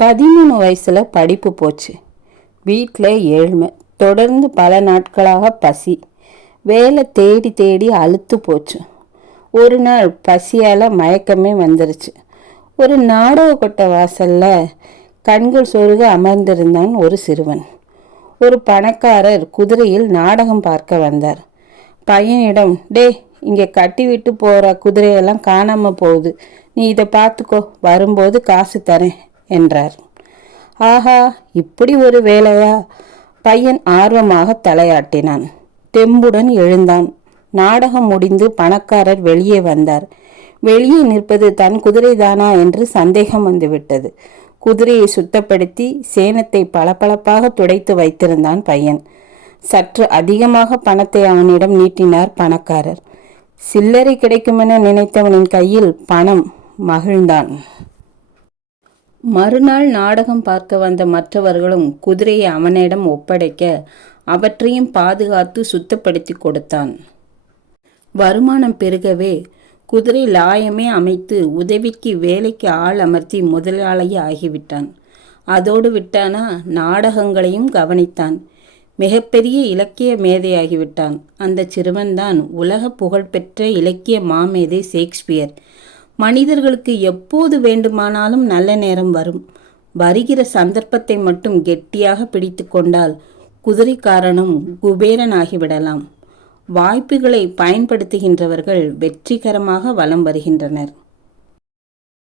13 வயசில் படிப்பு போச்சு. வீட்டில் ஏழ்மை, தொடர்ந்து பல நாட்களாக பசி. வேலை தேடி தேடி அலுத்து போச்சு. ஒரு நாள் பசியால் மயக்கமே வந்துருச்சு. ஒரு நாடக கொட்டை வாசலில் கண்கள் சொருக அமர்ந்திருந்தான் ஒரு சிறுவன். ஒரு பணக்காரர் குதிரையில் நாடகம் பார்க்க வந்தார். பையனிடம், டே, இங்கே கட்டி விட்டு போகிற குதிரையெல்லாம் காணாமல் போகுது, நீ இதை பார்த்துக்கோ, வரும்போது காசு தரேன் என்றார். ஆஹா, இப்படி ஒரு வேலையா? பையன் ஆர்வமாக தலையாட்டினான். தெம்புடன் எழுந்தான். நாடகம் முடிந்து பணக்காரர் வெளியே வந்தார். வெளியே நிற்பது தன் குதிரைதானா என்று சந்தேகம் வந்துவிட்டது. குதிரையை சுத்தப்படுத்தி சேணத்தை பளபளப்பாக துடைத்து வைத்திருந்தான் பையன். சற்று அதிகமாக பணத்தை அவனிடம் நீட்டினார் பணக்காரர். சில்லறை கிடைக்குமென நினைத்தவனின் கையில் பணம். மகிழ்ந்தான். மறுநாள் நாடகம் பார்க்க வந்த மற்றவர்களும் குதிரையை அவனிடம் ஒப்படைக்க அவற்றையும் பாதுகாத்து சுத்தப்படுத்தி கொடுத்தான். வருமானம் பெருகவே குதிரை லாயமே அமைத்து உதவிக்கு வேலைக்கு ஆள் அமர்த்தி முதலாளி ஆகிவிட்டான். அதோடு விட்டானா, நாடகங்களையும் கவனித்தான். மிகப்பெரிய இலக்கிய மேதையாகிவிட்டான். அந்த சிறுவன்தான் உலக புகழ்பெற்ற இலக்கிய மாமேதை ஷேக்ஸ்பியர். மனிதர்களுக்கு எப்போது வேண்டுமானாலும் நல்ல நேரம் வரும். வருகிற சந்தர்ப்பத்தை மட்டும் கெட்டியாக பிடித்து கொண்டால் குதிரைக்காரனும் குபேரனாகிவிடலாம். வாய்ப்புகளை பயன்படுத்துகின்றவர்கள் வெற்றிகரமாக வலம் வருகின்றனர்.